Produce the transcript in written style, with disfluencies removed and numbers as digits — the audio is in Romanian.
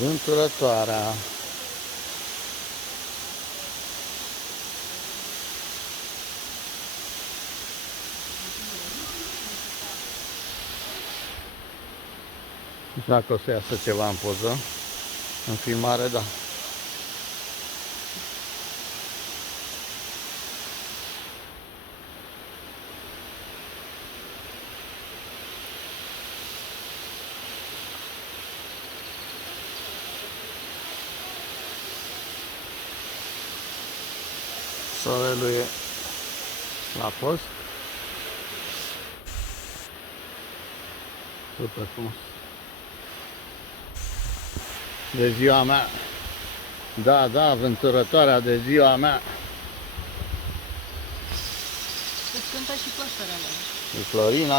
Vânturătoarea. Nu știu dacă o să iasă ceva în poză. În filmare, da. Soarelul e la post. Super frumos. De ziua mea. Da, vânturătoarea de ziua mea. Îți cântă și păsările. Florina.